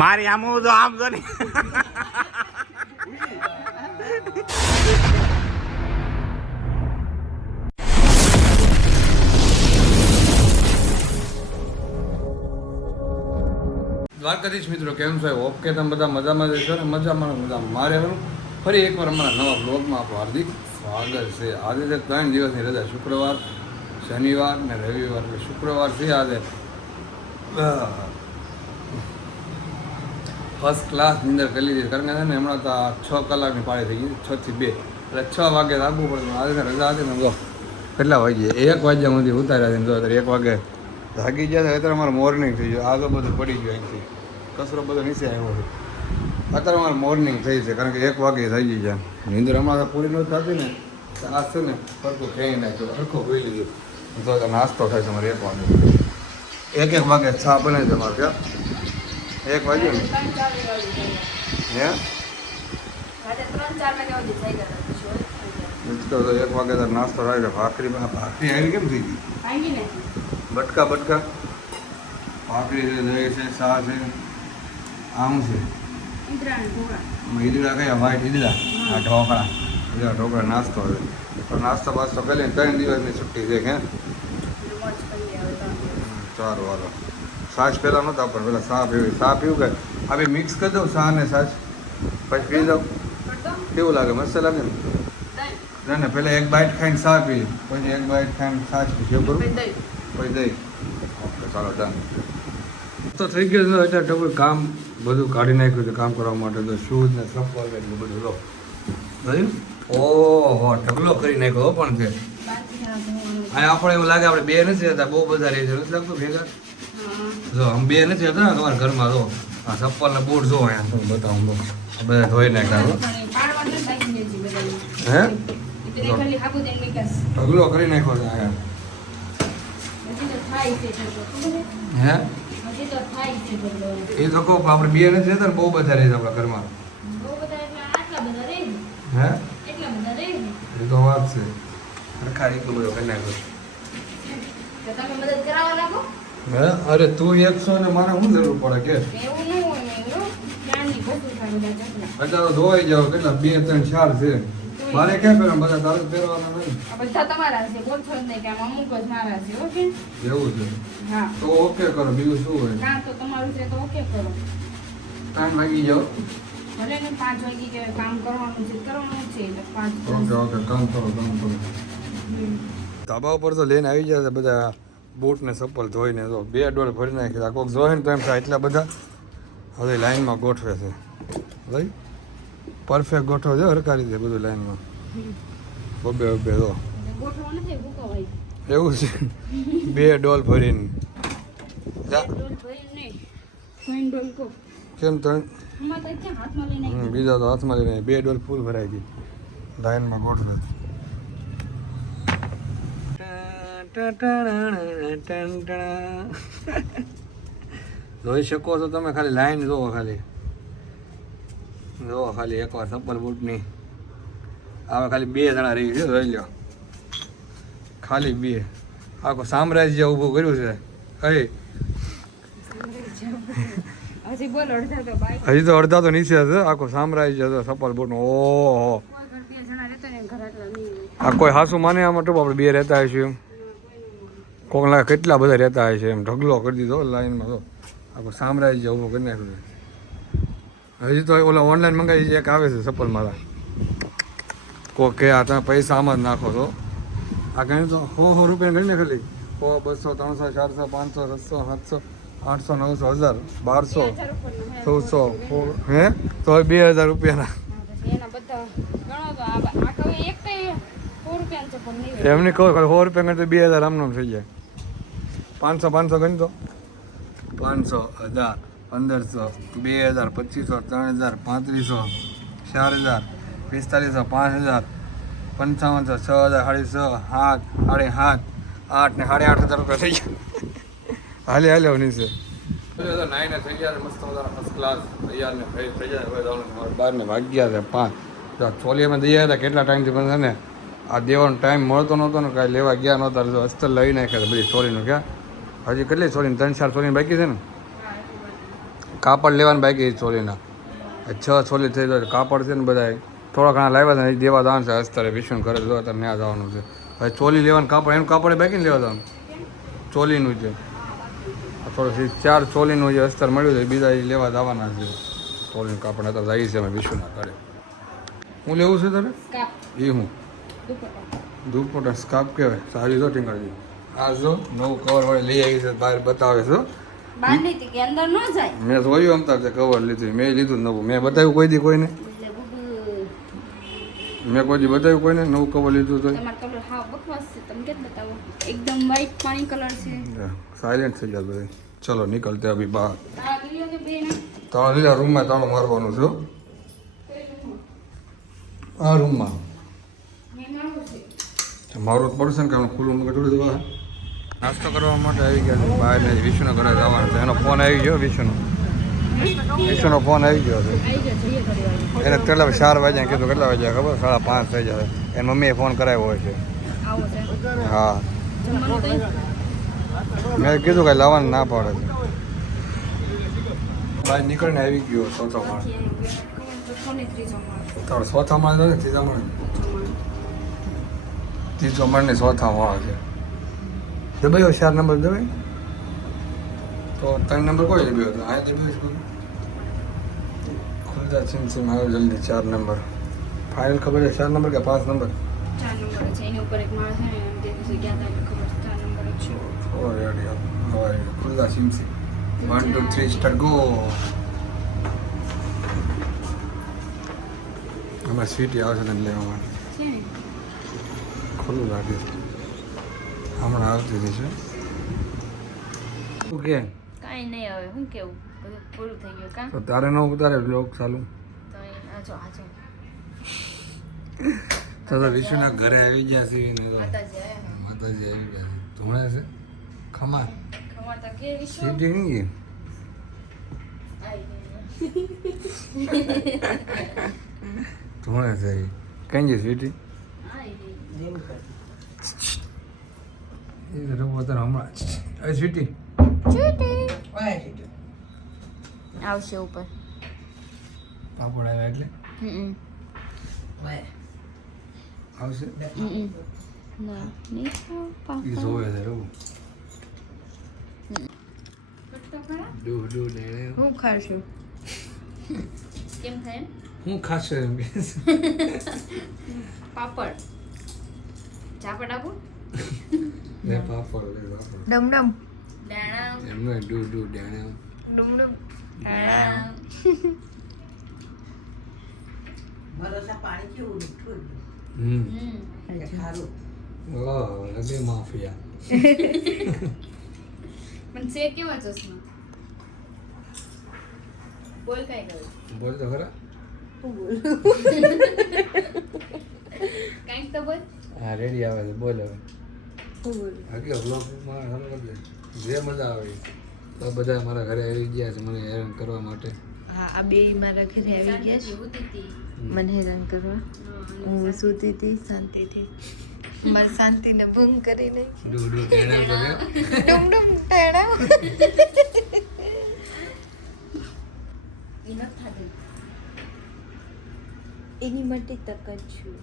મારી આમ તો આમ જો ને દ્વારકાધીશ મિત્રો કેમ છો? ઓકે તમે બધા મજામાં જશો ને મજામાં મારે ફરી એકવાર અમારા નવા બ્લોગમાં આપણું હાર્દિક સ્વાગત છે. આજે છે 3 દિવસની રજા, શુક્રવાર, શનિવાર ને રવિવાર. શુક્રવાર છે આજે ફર્સ્ટ ક્લાસ નિંદર કરી લીધી, કારણ કે છે ને હમણાં તો 6 કલાકની પાળી થઈ ગઈ, 6 થી 2 એટલે 6 વાગે લાગવું પડે. આજે રજા હતી ને, કેટલા વાગ્યે 1 વાગ્યા સુધી ઉતાર્યા છે. જો અત્યારે 1 વાગે જાગી ગયા હતા. અત્યારે અમારે મોર્નિંગ થઈ ગયું, આગળ બધું પડી ગયું, અહીંથી કચરો બધો નીચે આવ્યો છે. અત્યારે અમારે મોર્નિંગ થઈ છે, કારણ કે 1 વાગે થઈ ગઈ છે. નીંદર હમણાં તો પૂરી નથી થતી ને, આ છે ને સરખું ફેંઈ નાખ્યું, સરખું હોઈ લીધું. તો નાસ્તો થાય છે અમારે 1 વાગે. 1 વાગે ચા બને છે અમારે ત્યાં 1 વાગે ને હે તો 1 વાગે તો નાસ્તો થાય. ભાખરી આવી કેમ થઈ ગઈ? બટકા ભાખરી છે, દહીં છે, ચા છે, આમ છે ઈદડા કયા વ્હાઈટ ઈદડા, આ ઢોકળા નાસ્તો છે. તો નાસ્તો બાસ્તો કરી લઈને 3 દિવસની છુટ્ટી છે. ક્યાં સારું હાલો. છાશ પહેલાં નહોતા પણ પેલા ચા પીવું કે આ મિક્સ કરી દઉં, ચા ને છાશ પછી પી દઉં. કેવું લાગે? મસ્ત લાગે ને? ના ને પહેલાં 1 બાઈટ ખાઈને ચા પી, પછી 1 બાઈટ ખાઈને છાશ પી. શું કરું? પછી દહીં. ઓકે ચાલો ડન. તો થઈ ગયું છે. અત્યારે ટપું કામ બધું કાઢી નાખ્યું છે કામ કરવા માટે. તો શૂઝ ને ચપ્પલ ને બધું લો થયું. ઓહો ઢગલો કરી નાખ્યો પણ છે. આ આપણે એવું લાગે આપણે બે નથી રહેતા, બહુ બધા રહે છે, નથી લાગતું ભેગા? જો આમ બે નથી રહેતા તમારા ઘરમાં. જો આ ચપ્પલ ને બૂટ જો અહીંયા તમને બતાવું, બધા ધોઈ નાખ્યા. હે ઢગલો કરી નાખ્યો છે અહીંયા. હે એ તો કહું આપણે બે નથી રહેતા ને, બહુ બધા રહે છે આપણા ઘરમાં. હે એ તો વાત છે. ખરેખર એટલું બધું કરી નાખ્યું. હે અરે તું 100 ને મારે શું જરૂર પડે કે? અત્યારે ધોવાઈ જાવ. કેટલા 2 3 4 છે મારે. ક્યાં પહેરવા? બધા તારે પહેરવાના નહીં. બધા તમારા છે, બોલશો નહીં કે આમ અમુક જ મારા છે. ઓકે એવું છે? હા તો ઓકે કરો, બીજું શું હોય? કાં તો તમારું છે તો ઓકે કરો. 3 વાગી જાઓ. ભલે ને 5 વાગે કે કામ કરવાનું છે એટલે 5. ઓકે કામ કરો. ધાબા ઉપર તો લઈને આવી જાય બધા બૂટ ને ચપ્પલ ધોઈને. તો 2 ડોલ ભરી નાખી. કોઈક જોવે ને તો એમ થાય એટલા બધા હવે લાઈનમાં ગોઠવે છે. ભાઈ પરફેક્ટ ગોઠવો છે, હરકારી છે બધું લાઈનમાં. બબે તો એવું છે. 2 ડોલ ભરીને કેમ 3? બીજા તો હાથમાં લઈને 2 ડોલ ફૂલ ભરાઈ ગઈ. લાઈનમાં ગોઠવે. જોઈ શકો છો તમે, ખાલી લાઈન જોવો. ખાલી એકવાર ચપ્પલ બૂટની હવે ખાલી 2 જણા રહી છે. જોઈ લો ખાલી 2. આખું સામ્રાજ્ય ઊભું કર્યું છે. હજી તો અડધા તો નીચે છે. આખું સામ્રાજ્ય છે ચપ્પલ બૂટનું. ઓહો આ કોઈ હાસુ માને આમાં? તો આપણે 2 રહેતા હશું એમ. કોક લાગે કેટલા બધા રહેતા હોય છે એમ. ઢગલો કરી દીધો લાઈનમાં. તો આખું સામ્રાજ્ય ઊભું કરી નાખ્યું. હજી તો ઓલા ઓનલાઈન મંગાવી એક આવે છે ચપ્પલ મારા. કોક કે આ તમે પૈસા આમાં જ નાખો છો. આ ગણી તો 100 રૂપિયા ગણીને ખાલી 100 200 300 400 500 600 700 800 900 1000 1200 1400 હે તો 2000 રૂપિયાના. એમને કહો 100 રૂપિયા ગણી તો 2000 આમનો થઈ જાય. 500 ગણી તો 500 1000 1500 2000 2500 3000 3500 4000 4500 5000 5500 6000 6,500 7,500 8,500 ને 8,500 રૂપિયા થઈ ગયા. હાલે નીચે નાઈને થઈ ગયા મસ્ત મજાના ફર્સ્ટ ક્લાસ તૈયાર ને થઈ જાય. હવે 12 વાગ્યા છે 5. ચોલીયામાં દઈ આવ્યા હતા કેટલા ટાઈમથી પણ છે ને આ દેવાનો ટાઈમ મળતો નહોતો ને, કાંઈ લેવા ગયા નહોતા. તો અસ્તર લઈ નાખ્યા બધી ચોરીનું. ક્યાં હજી કેટલી ચોરીને 3 4 ચોરીને બાકી છે ને. કાપડ લેવાનું બાકી ચોલીના 6 ચોલી થઈ જાય કાપડ છે ને બધા થોડા ઘણા લાવ્યા હતા દેવા જવાનું છે અસ્તરે વિષ્ણુ ઘરે જો અત્યારે ત્યાં જવાનું છે હવે ચોલી લેવાનું કાપડ એનું કાપડ બાકી ને લેવા જવાનું ચોલીનું છે થોડું 4 ચોલીનું જે અસ્તર મળ્યું છે બીજા એ લેવા જવાના છે ચોલીનું કાપડ અત્યારે જઈએ છે અમે વિષ્ણુના ઘરે હું લેવું છે તારે સ્કાર્ફ એ હું દુપટ્ટા સ્કાર્ફ કહેવાય સારી જો ટીંગાડી આ જો નવું કવર વાળી લઈ આવી છે બહાર બતાવે છે બહાર નહીં કે અંદર ન જાય મેં જોયું અમતાર છે કવર લીધું મેં લીધું નવું મેં બતાવ્યું કોઈ દી કોઈને એટલે બુબુ મેં કોઈ દી બતાવ્યું કોઈને નવું કવર લીધું તો તમારો કલર હાવ બકવાસ છે તમે કેમ બતાવો એકદમ વ્હાઈટ પાણી કલર છે સાયલેન્ટ થઈ જાય બધા ચલો નીકળતે અભી બહાર તારા લીલો કે બેન તાળા લીલા રૂમમાં તાળો મારવાનું છે હો. આ રૂમમાં મેં મારો છે મારું જ પડશે ને કે ખુલ્લું મૂકે થોડું દવા નાસ્તો કરવા માટે આવી ગયા છે બહાર ને વિષ્ણુના ઘરે જવાનું છે એનો ફોન આવી ગયો વિષ્ણુનો ફોન આવી ગયો છે આવી ગયો જઈએ પરિવાર એને કેટલા 4 વાગ્યા કીધું કેટલા વાગ્યા ખબર 5:30 થઈ જાય એની મમ્મીએ ફોન કરાવ્યો હોય છે આવો છે હા જમવાનું કઈ મેં કીધું કે લાવવાનું ના પાડે છે બહાર નીકળીને આવી ગયો ચોથો માળ કોને ત્રીજો માળ તારો ચોથા માળ છે ને ત્રીજા માળ ત્રીજો માળ ને ચોથા માળ છે દબાયો 4 નંબર દબાય તો 3 નંબર કોઈ દબાયો હતો આ દબાયો ખુલતા સિમ આવ્યો જલ્દી 4 નંબર ફાઇનલ ખબર છે 4 નંબર કે 5 નંબર 4 નંબર છે એની ઉપર એક માળ છે ને તે દિવસે ગયા હતા એટલે ખબર છે 4 નંબર જ છે ઓ રેડી હવે ખુલતા સિમ 1 2 3 સ્ટાર્ટ ગો આમાં સ્વીટી આવશે ને લેવા માટે છે ને ખુલ્લું લાગે છે હમણાં આવતી હતી છે ઓકે કાંઈ નહીં હવે શું કેવું બધું પૂરું થઈ ગયું કાં તો તારે ન ઉતારે બ્લોગ ચાલુ તો આજો તો વિષ્ણુના ઘરે આવી ગયા છે ને તો માતાજી આવ્યા માતાજી આવી ગયા છે ધોણા છે ખમા ખવાતા કે વિશ્વ સીધી નહીં ગઈ ધોણા છે એ કઈ જઈ સ્વીટી એ રમો તને હમણાં એ સ્વીટી આવશે ઉપર પાપડ આવ્યા એટલે આવશે ના નહીં એ જોવે છે રવું ડુ ને હું ખાશું કેમ થાય હું ખાશે એમ કે પાપડ ચાપડ આપું લે પાપડ લે પાપડ ડમ ડમ દાણા એમને ડુ ડાણે ડમ ડમ ભરોસા પાણી કેવું મીઠું ખારું ઓહ લગે માફિયા પણ છે કેવા ચશ્મા બોલ કાઈ કરું બોલ તો ખરા કાંઈક તો બોલ હા રેડી આવે છે બોલ હવે આગળ બ્લોગમાં હાલો કરજે જે મજા આવે તો બધા મારા ઘરે આવી ગયા છે મને હેરાન કરવા માટે હા આ બે મારા ઘરે આવી ગયા છે હોતી હતી મને હેરાન કરવા હું સૂતી હતી શાંતિથી મારી શાંતિને ભંગ કરી નાખી ડુ ડાણે તો કે ડમ ડમ ટેણા ઈ નથી થતી એની માટે તક જ છું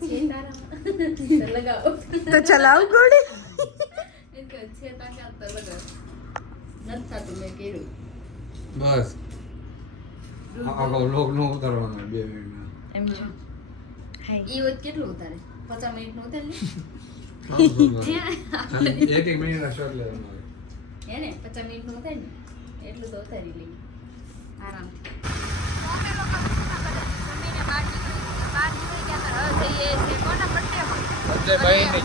છે તારામાં લગાવો તો ચલાવ ગોળી એ કે છે તાકાત તો લગાવ નથી થતું મેં કર્યું બસ આગળ બ્લોગ નો ઉતારવાનો 2 મિનિટમાં એમ છો હાય ઈ વખત કેટલું ઉતારે 50 મિનિટ નું ઉતારે એક મિનિટના શોટ લેવાનો આવે હે ને 50 મિનિટ નું ઉતારે ને એટલું તો ઉતારી લઈએ આરામથી બધે ભાઈ ની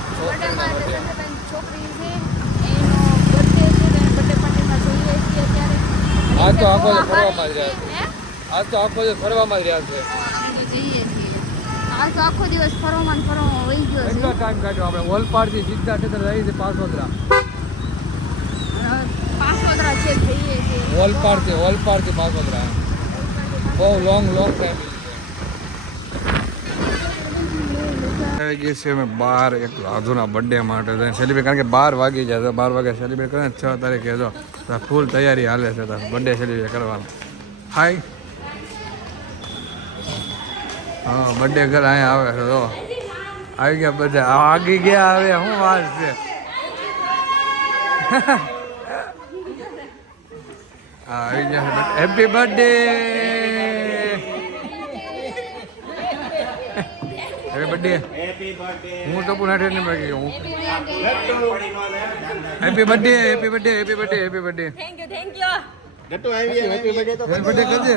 છોકરી છે એનો બર્થડે છે તો એને બર્થડે પાર્ટીમાં જઈએ છીએ અત્યારે આજ તો આખો દિવસ ફરવામાં જ રહ્યા છે આજ તો આખો દિવસ ફરવામાં જ રહ્યા છે અમે જઈએ છીએ આજ તો આખો દિવસ ફરવામાં વહી ગયો છે કેટલો ટાઈમ કાઢ્યો આપણે ઓલપાડથી સીધા ઠેતર રહી છે પાસોદરા પાસોદરા છે જઈએ છીએ ઓલપાડથી પાસોદરા બહુ લોંગ ટાઈમ છે આવી ગઈ છે અમે બહાર એક રાજુના બર્થડે માટે સેલિબ્રેટ, કારણ કે 12 વાગી જાય તો 12 વાગે સેલિબ્રેટ કરે 6 તારીખે જો ફૂલ તૈયારી હાલે છે તો બર્થડે સેલિબ્રેટ કરવાનું. હાય હા બર્થડે ઘર અહીંયા આવે છે તો આવી ગયા બધા આગી ગયા હવે શું વાત છે. હા આવી ગયા હેપી બર્થડે હેપી બર્થડે હું તો પુના ઠેર ને બાકી હું happy birthday happy birthday happy birthday happy birthday thank you ગટ્ટુ આવી હેપી બર્થડે તો હેપી બર્થડે કરજે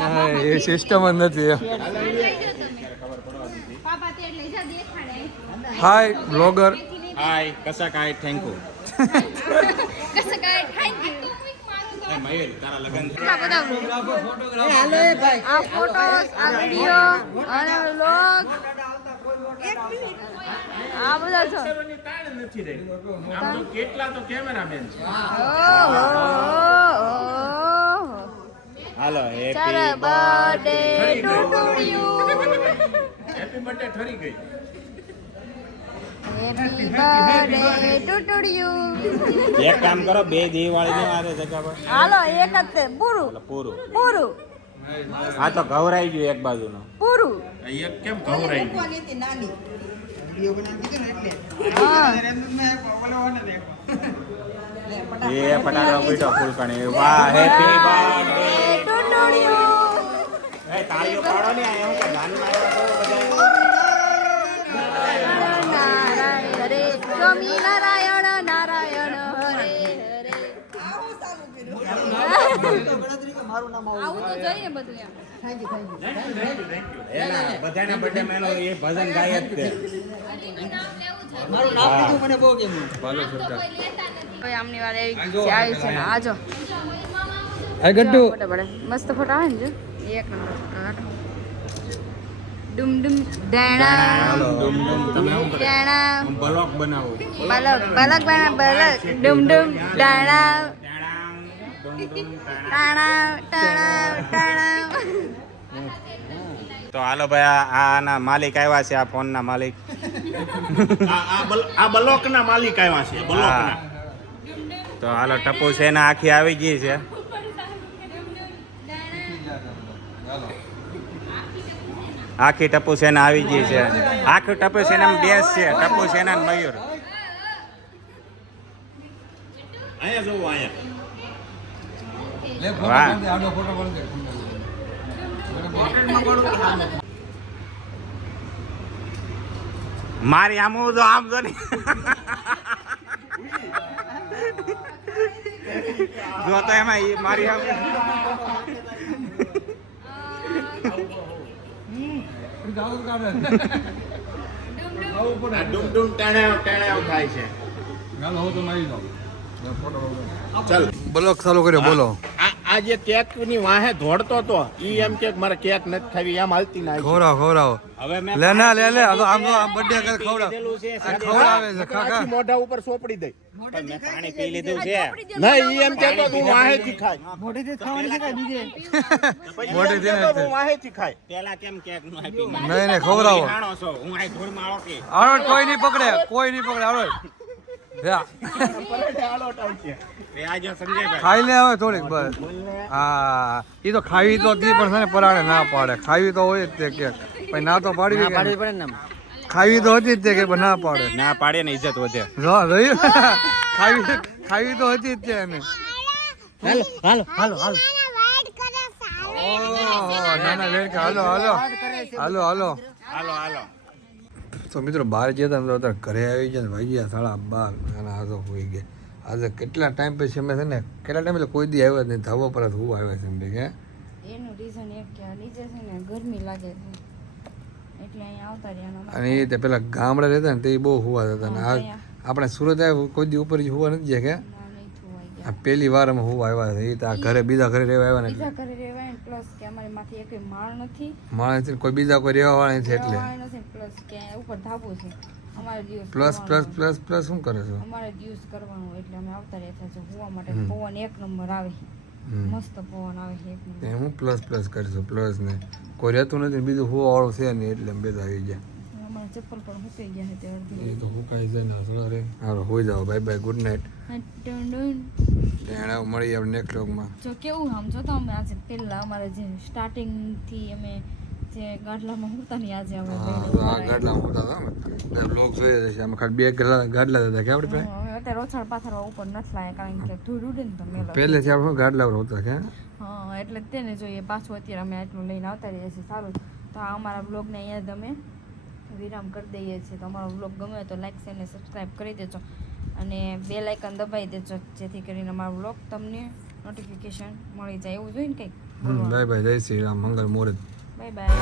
ના એ સિસ્ટમ જ નથી. પાપા તે લઈ જા દેખાડે. હાય બ્લોગર હાય કસા કાય થેન્ક યુ કસે કાય થેન્ક યુ. મયુર તારા લગન આ ફોટોસ આ વિડિયો અને વ્લોગ આ બધા છો. કેટલા તો કેમેરામેન છે. હાલો ચાલો birthday to you. Happy birthday ઠરી ગઈ. Happy birthday to you. એક કામ કરો બે દિવાળી ને આરે જગા પર હાલો એક જ તે પૂરું પૂરું પૂરું આ તો ઘવરાઈ ગયું એક બાજુનો પૂરું. એક કેમ ઘવરાઈ ગયું એ પટાકા પીટો ફૂલકણી વાહ હેપી બર્થડે ટુ યુ. એ તાળીઓ પાડો ને આ એમ કે ગાનમાં આવ્યા તો બધા નારાયણ હરે સ્વામી નારાયણ નારાયણ હરે હરે. આવું તો જોઈએ બધું એમ. એના બધાના બર્થડે મેનો એ ભજન ગાય જ તે હવે આમની વાર આવી છે ને આજો હાય ગટ્ટુ ફોટો પડે મસ્ત ફોટો આવે ને જો એક નંબર ફોટો. ડુમ ડુમ ડેણા તમે શું કરો ડેણા બ્લોક બનાવો બલક બલક બના બલક ડુમ ડુમ ડેણા ટાણા ટાણા ટાણા. તો હાલો ભાઈ આના માલિક આવ્યા છે આ ફોન ના માલિક આ બ્લોક ના માલિક આવ્યા છે બ્લોક ના. હા. તો હાલો ટપુ સેના આખી આવી ગઈ છે. આખી ટપુ સેના આવી ગઈ છે. આખી ટપુ સેના બેસ છે ટપુ સેના ને મયુર. અહીંયા જોવો અહીંયા લે વાહ. ફોટો આડો ફોટો પડે મારી આમ જો આમ જો ને જો તો એમાં ઈ મારી આમ આ ડુમ ડુમ ટેણાવ થાય છે. ચાલો હું તો મારી દઉં ચાલ બ્લોક ચાલુ કર્યો બોલો. આ જે કેક ની વાહે દોડતો તો ઈ એમ કે મારે કેક નથી ખાવી એમ હાલતી ના આવી. ખવડાવો ખવડાવો હવે મેં લે ના લે લે આ તો આમ તો આમ બર્થડે કરે ખવડાવ લીધેલું છે આ ખવડાવે છે કાકા આખી મોઢા ઉપર સોપડી દઈ. પણ મેં પાણી પી લીધું છે. નહીં ઈ એમ કેતો તું વાહે થી ખાય મોઢેથી તું વાહે થી ખાય. પેલા કેમ કેક નું આપી મને? નહીં નહીં ખવડાવો જાણો છો હું આ ધૂળ માળો કે આડો કોઈ નહીં પકડે કોઈ નહીં પકડે આડો પરેઠે આલોટ આવશે. એ આજે સંજયભાઈ ખાઈ લે હવે થોડીક બસ હા એ તો ખાવી તો તી પણ છે ને પરાણે ના પાડે ખાવી તો હોય જ તે કે પછી ના તો પાડવી પડે ને ખાવી તો હતી જ તે કે ના પાડે ના પાડે ને ઇજ્જત વધે. જો જોયું ખાવી તો હતી જ તે એને ઓહો, ના ના વેડ કે હાલો હાલો હાલો હાલો હાલો હાલો તો મિત્રો બહાર ગયા હતા ને તો અત્યારે ઘરે આવી ગયા ને વાગ્યા 12:30 અને આ તો હોઈ ગયા. આજે કેટલા ટાઈમ પછી અમે છે ને કેટલા ટાઈમ એટલે કોઈ દી આવ્યા જ નહીં ધાબા પર જ હું આવ્યા છે એમ કે એનું રીઝન એક કે નીચે છે ને ગરમી લાગે છે એટલે અહીંયા આવતા રહ્યા. અને એ તે પેલા ગામડે રહેતા ને તે બહુ હુવા હતા ને આ આપણે સુરત આવ્યા કોઈ દી ઉપર હુવા નથી ગયા કે આ પહેલી વાર અમે હુવા આવ્યા છે એ તો આ ઘરે બીજા ઘરે રહેવા આવ્યા ને બીજા ઘરે રહેવાય ને પ્લસ કે અમારી માંથી એક માળ નથી માણસ કોઈ બીજા કોઈ રહેવા વાળા નથી એટલે પ્લસ કે ઉપર ધાબુ છે અમારે દિવસ પ્લસ પ્લસ પ્લસ પ્લસ શું કરે છો અમારે દિવસ કરવાનું એટલે અમે આવતા રહેતા છે હોવા માટે પવન એક નંબર આવે મસ્ત પવન આવે છે એક નંબર. તે હું પ્લસ કરીશું પ્લસ ને કોઈ રહેતું નથી ને બીજું વાળું છે નહીં એટલે અમે બધા આવી ગયા અમારા ચપ્પલ પણ સુકાઈ ગયા છે તે અડધી. એ તો હુકાઈ જાય ને થોડા રે હાલો હોઈ જાઓ બાય બાય ગુડ નાઇટ એને મળી આપણે નેક્સ્ટ વ્લોગમાં જો કેવું આમ જો તો અમે આજે પહેલા અમારે જે સ્ટાર્ટિંગ થી અમે જે ગાડલામાં હોતા ને આજે અમે આ ગાડલા હોતા હતા ને બ્લોગ જોઈએ છે અમે ખાલી બે ગાડલા હતા કે આપણે પાસે હવે અત્યારે ઓછાળ પાથરવા ઉપર નથી લાયા કારણ કે ધૂળ ઉડે ને તો મેલો. પહેલેથી આપણે ગાડલા પર હોતા કે હા એટલે જ તેને જોઈએ પાછું અત્યારે અમે આટલું લઈને આવતા રહીએ છીએ. સારું તો આ અમારા બ્લોગને અહીંયા જ અમે વિરામ કરી દઈએ છીએ. તો અમારો બ્લોગ ગમે તો લાઈક શેર અને સબસ્ક્રાઈબ કરી દેજો અને બેલ આઇકન દબાવી દેજો જેથી કરીને અમારો બ્લોગ તમને નોટિફિકેશન મળી જાય એવું જોઈએ ને કંઈક. બાય બાય જય શ્રી રામ મંગળ મુહૂર્ત બાય બાય.